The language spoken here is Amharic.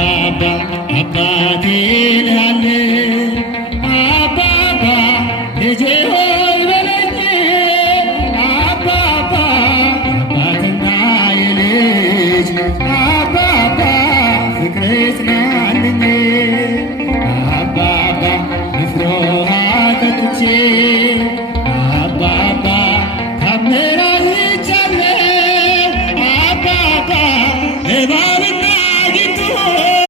አባባ አባቴ እልሃለሁ አባባ ልጄ ሆይ በለኝ አባባ የአባትና የልጅ አባባ ፍቅርህ